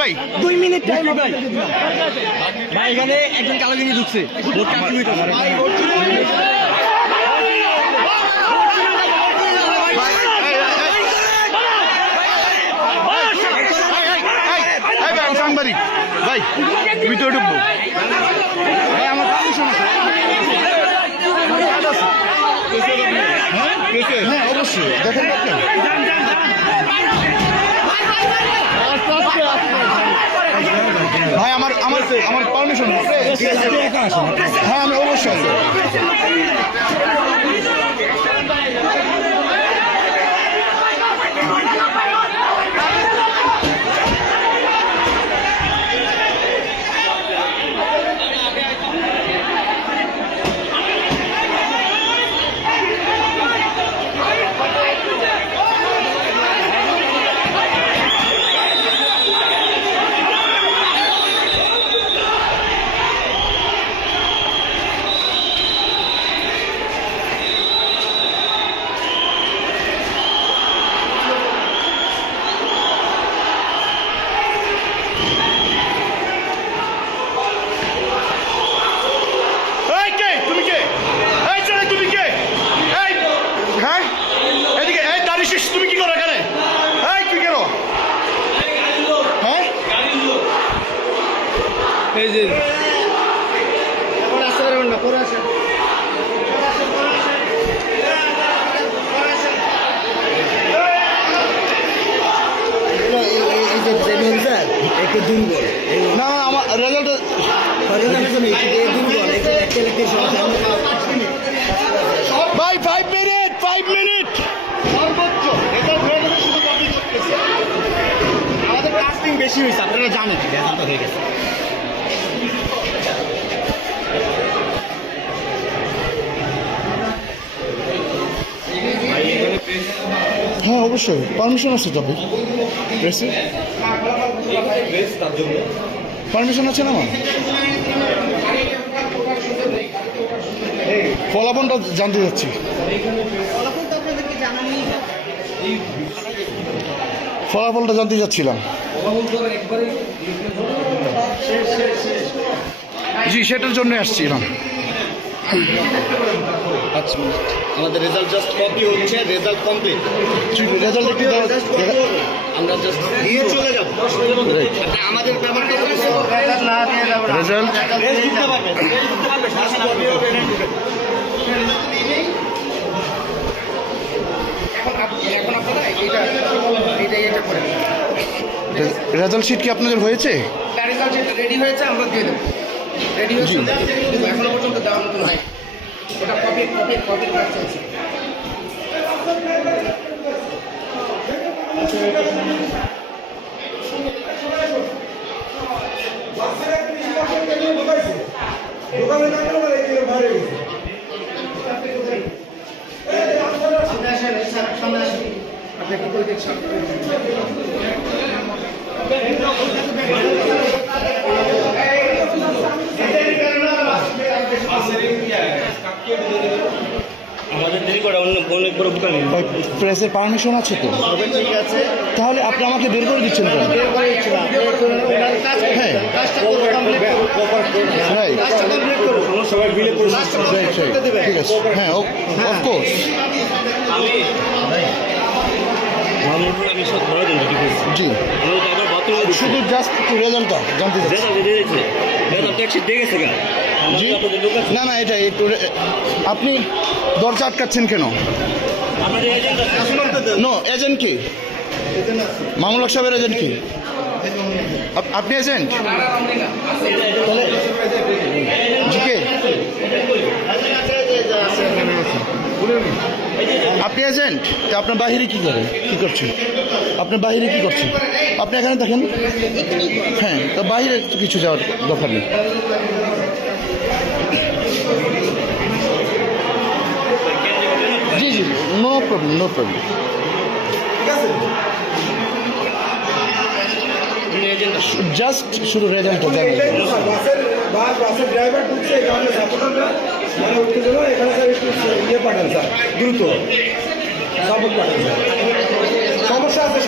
ভাই 2 minute time ভাই। এখানে একজন কালো গেঞ্জি ঢুকছে। সাংবাদিক ভাই ভিতরে ঢুকবো ভাই, আমার পারমিশন আছে। হ্যাঁ অবশ্যই দেখেন ভাই, আমার আমার আমার পারমিশন আছে। হ্যাঁ আমি অবশ্যই আছি। তুমি কি করো এখানে? তুই কেন? হ্যাঁ এই যে একটু দুর্বল। না না আমার রেজাল্ট ভাই 5 মিনিট সর্বোচ্চ। আমাদের কাস্টিং বেশি হয়েছে, আপনারা জানেন রেজাল্ট হয়ে গেছে। হ্যাঁ অবশ্যই পারমিশন আছে। তবে প্রেসের পারমিশন আছে না? আমার ফলাফলটা জানতে যাচ্ছি। ফলাফলটা জানতে যাচ্ছিলাম। জি সেটার জন্য আসছিলাম। আমাদের রেজাল্ট জাস্ট কপি হচ্ছে, রেজাল্ট কমপ্লিট। রেজাল্ট একটু আমরা জাস্ট দিয়ে চলে যাব। আমাদের ব্যাপারটা রেজাল্ট রেজাল্ট শিট কি আপনাদের হয়েছে? রেজাল্ট শিট রেডি হয়েছে, আমরা দিয়ে দেব। রেডি হয়েছে, এখনো পর্যন্ত দেওয়ার মতো নাই। ওটা কপি কাজ চলছে। আমাদের দেরি করে অনেক বড় দোকান। প্রেসের পারমিশন আছে তো? ঠিক আছে, তাহলে আপনি আমাকে বের করে দিচ্ছেন কেন? হ্যাঁ সবাই মিলে ঠিক আছে। হ্যাঁ অফকোর্স। আমি সব ধরে দিন জি শুধু জাস্ট একটু রেজাল্টটা জানতে চাচ্ছি। জি না না এটা একটু আপনি দরজা আটকাচ্ছেন কেন? নো এজেন্ট কি? মামুল হক সাহেবের এজেন্ট কি? আপনি এজেন্ট? তাহলে জি কে? আপনি এজেন্ট? আপনার বাহিরে কি করেন? কি করছেন? আপনার বাহিরে কি করছেন? আপনি এখানে দেখেন। হ্যাঁ তো বাহিরে কিছু যাওয়ার দরকার নেই। জি জি নো প্রবলেম। জাস্ট শুধু রেজাল্টটা জানেন। বাসের ড্রাইভার ঢুকছে, উত্তেজনা এখানে স্যার একটু ইয়ে পাঠান স্যার দ্রুত সাপোর্ট পাঠান স্যার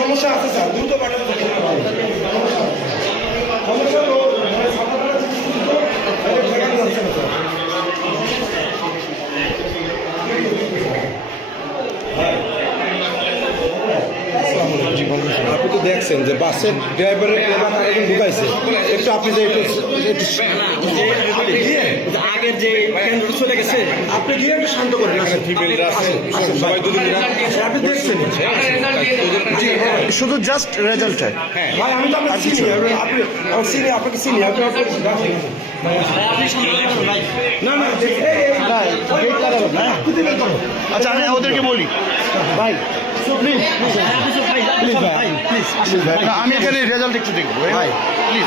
সমস্যা আছে স্যার দ্রুত পাঠান সমস্যা আপনি তো দেখছেন যে বাসের ড্রাইভারের একজন ঢুকাইছে একটু আপনি যে একটু আগের যে কেন্দ্র চলে গেছে আপনি গিয়ে একটু শান্ত করেন সবাই যদি আপনি দেখছেন শুধু জাস্ট রেজাল্ট চাই। ভাই আমি তো আপনাকে চিনি আপনি আপনাকে চিনি আপনি না না আচ্ছা আমি ওদেরকে বলি ভাই প্লিজ প্লিজ ভাই প্লিজ প্লিজ ভাই আমি এখানে রেজাল্ট একটু দেখবো ভাই প্লিজ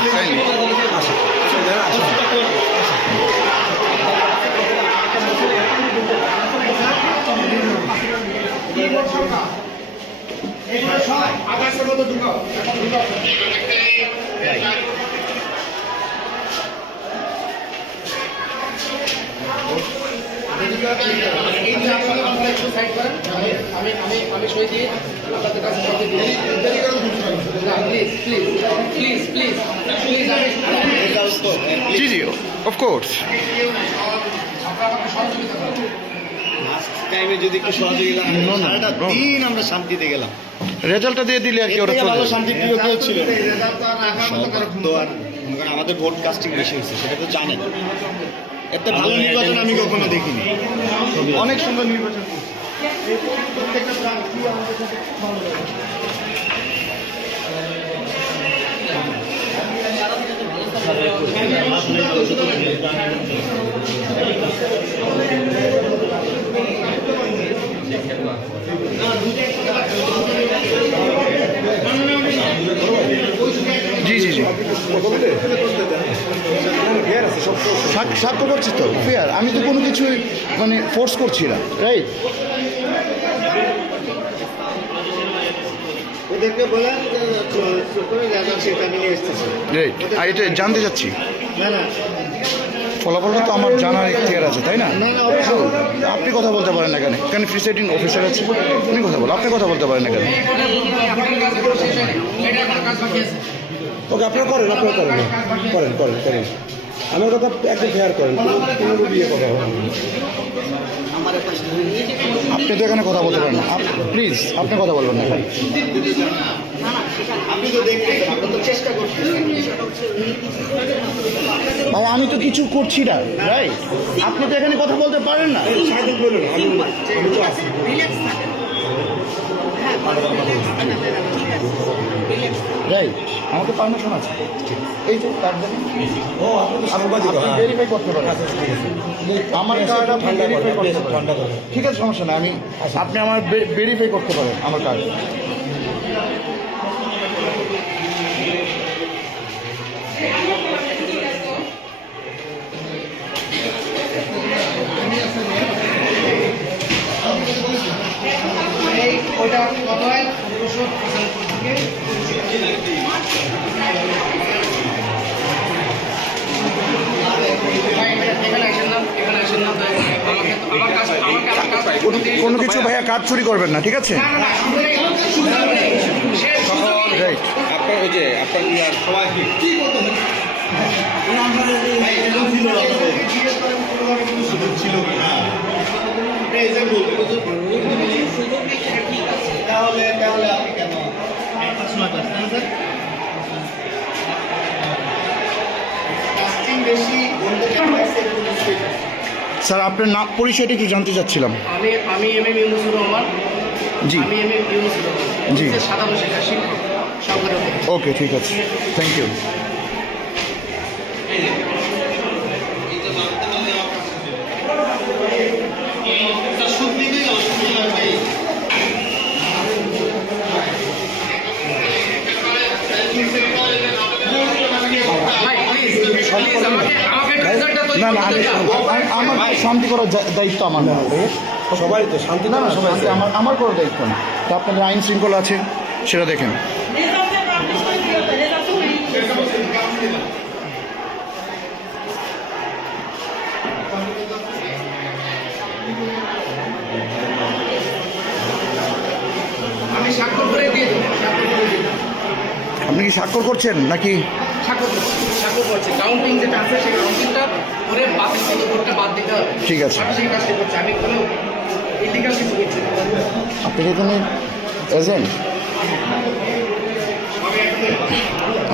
আকাশের মতো ঢুকাও এই যে আপনারা আপনারা একটু সাইড করেন আমি সই দিয়ে আপনাদের কাছে সবই দিয়ে please please please please please G G of course আপনারা আমাকে সহযোগিতা করেন টাইমে যদি একটু সহযোগিতা সারাটা দিন আমরা শান্তিতে গেলাম। রেজাল্টটা দিয়ে দিলে আর কি ওরা চলে ভালো যাবে। শান্তি প্রিয় কেউ ছিল না। রেজাল্ট তো আর রাখার মতো কারো তো আর মনে করেন আমাদের ভোট কাস্টিং বেশি হয়েছে সেটা তো জানেন। এত ভালো নির্বাচন আমি কখনো দেখিনি। অনেক সুন্দর নির্বাচন জি জি জি সাক্ষ্য করছি তো ফেয়ার আমি তো কোনো কিছু মানে ফোর্স করছি না রাইট ওদেরকে বলেন সেখানে নিয়ে এসতেছে। রাইট আর এটা জানতে চাচ্ছি না না ফলাফলটা তো আমার জানার ইখতিয়ার আছে তাই না না, না, অবশ্যই। আপনি কথা বলতে পারেন না কেন কেন প্রিসাইডিং অফিসার আছে উনি কথা বলেন আপনি কথা বলতে পারেন না কেন আপনাদের কাছে কোনো শেষ হয়নি এটা আপনার কাজ বাকি আছে ওকে আপনারা করেন করেন আমার কথা একটু ফেয়ার করেন কোনো বিয়ে কথা হবে না। আপনি তো এখানে কথা বলতে পারেন না প্লিজ আপনি কথা বলবেন না আপনি তো দেখতেছেন আমরা তো চেষ্টা করছি। ভাই আমি তো কিছু করছি না রাইট আপনি তো এখানে কথা বলতে পারেন না স্বাধীন বলুন আমি তো আছি রাইট আমাকে পারমিশন আছে এই যে কার্ড দেন ও আপনি তো সাংবাদিক আপনি ভেরিফাই করতে পারেন আমার কার্ড আপনি ঠান্ডা ভেরিফাই করে করতে পারেন ঠান্ডা করে ঠিক আছে সমস্যা নাই আমি আপনি আমার ভেরিফাই করতে পারেন আমার কার্ড এই ওটা কত হয় 200%। কোনো কিছু ভাইয়া কাজ চুরি করবেন না ঠিক আছে রাইট আপনার ওই যে আপনার সবাই কি করতে ছিল তাহলে আপনি কেন বেশি স্যার আপনার নাম পরিচয়টা একটু জানতে চাচ্ছিলাম আমি এমএম ইউনুসুর রহমান জি আমি এমএম ইউনুসুর রহমান জি। সাধারণ শিক্ষা শিক্ষক সংগঠন থেকে। ওকে ঠিক আছে থ্যাংক ইউ ভাই প্লিজ আমাকে রেজাল্টটা তৈরি না না করতে দাও। আমার শান্তি করার দায়িত্ব আমার না সবাই তো শান্তি না না সবাই আমার করার দায়িত্ব না তো আপনাদের আইন শৃঙ্খলা আছে সেটা দেখেন আমি স্বাক্ষর করে দিয়ে দেবো, স্বাক্ষর করে দিয়ে দেবো। আপনি কি স্বাক্ষর করছেন নাকি? স্বাক্ষর করছি। কাউন্টিং যেটা আছে সেই কাউন্টিংটা করে বাতিল থেকে ভোটটা বাদ দিতে হবে। ঠিক আছে। আমি সেই কাজটা করছি, আমি কোনো ইলিগাল কিছু করছি না। আপনি কি এখানে এজেন্ট?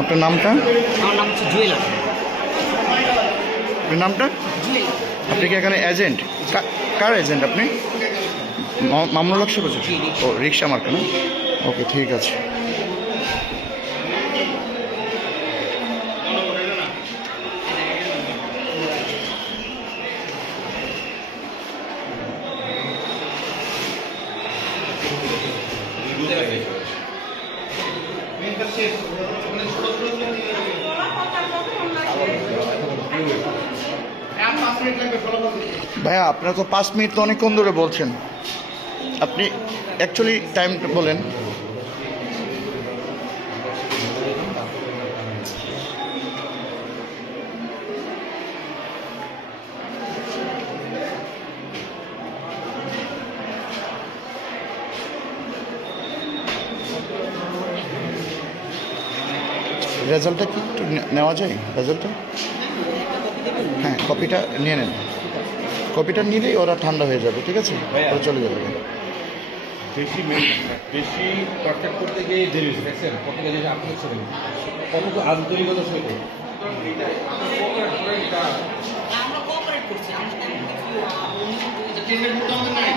আপনার নামটা? আমার নাম হচ্ছে জুয়েলার। আপনার নামটা? আপনি কি এখানে এজেন্ট? কার এজেন্ট আপনি? মামুনুল হক বলছেন? ও রিক্সা মার্কা না? ওকে, ঠিক আছে। ভাইয়া, আপনার তো 5 মিনিট তো অনেকক্ষণ ধরে বলছেন। আপনি অ্যাকচুয়ালি টাইম বলেন। রেজাল্টটা কি একটু নেওয়া যায়? রেজাল্টটা হ্যাঁ, কপিটা নিয়ে নেন। কপিটা নিলেই ওরা ঠান্ডা হয়ে যাবে, ঠিক আছে? ওরা চলে যাবে। বেশি কন্ট্যাক্ট করতে গিয়ে দেরি হয়েছে, দেখছেন কত গেলে আপনি ছিলেন কত আন্তরিকতার সহিত আমরা কোঅপারেট করছি, আমরা তেমন কিছু ট্রেনের ভোটটা আমাদের নাই।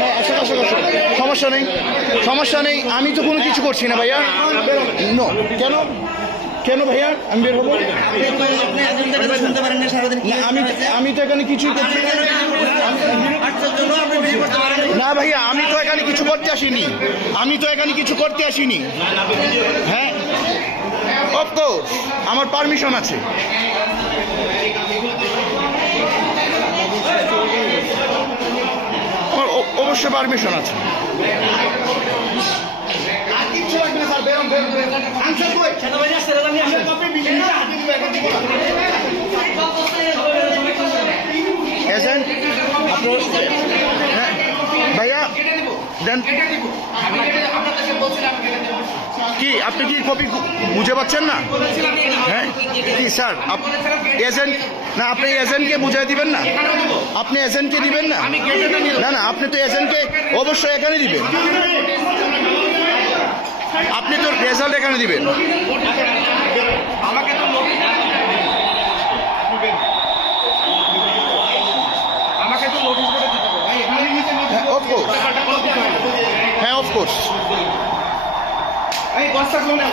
হ্যাঁ, আসুন, আসুন, আসুন। সমস্যা নেই, সমস্যা নেই। আমি তো কোনো কিছু করছি না ভাইয়া। নো, কেন কেন ভাইয়া আমি বের হবো? না, আমি তো এখানে কিছুই করছি না। না ভাইয়া, আমি তো এখানে কিছু করতে আসিনি। আমি তো এখানে কিছু করতে আসিনি। হ্যাঁ, অফকোর্স আমার পারমিশন আছে। আমার অবশ্যই পারমিশন আছে। এজেন্ট ভাইয়া দেন কি? আপনি কি কপি বুঝে পাচ্ছেন না? হ্যাঁ কি স্যার, এজেন্ট না, আপনি এজেন্টকে বুঝিয়ে দিবেন না? আপনি এজেন্টকে দিবেন না? না না, আপনি তো এজেন্টকে অবশ্যই এখানে দিবেন। আপনি তো রেজাল্ট এখানে দিবেন। আমাকে তো নোটিশ করে দিতে হবে ভাই। এখানে নিচে নোটিশ অফকোর্স, হ্যাঁ অফকোর্স। এই বস্তা গুলো নাও।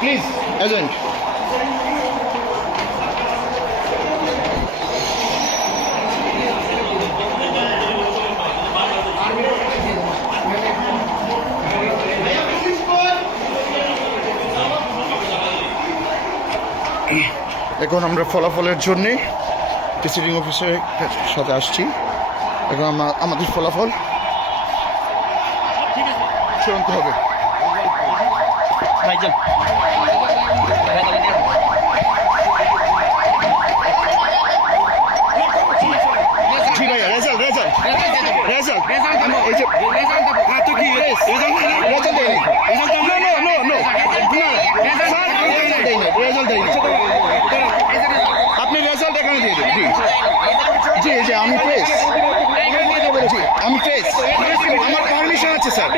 Please agent. এখন আমরা ফলাফলের জন্যে প্রিসাইডিং অফিসারের সাথে আসছি। এখন আমাদের ফলাফল চূড়ান্ত হবে। জি ভাইয়া, রেজাল্ট রেজাল্ট রেজাল্ট এই যে তো কি রেজাল্ট দেয়নি। No no no no, result দেয়নি। আপনি রেজাল্ট এখানে দিয়ে দেন। জি জি জি, আমি প্রেস। জি আমি প্রেস, আমার পারমিশন আছে স্যার।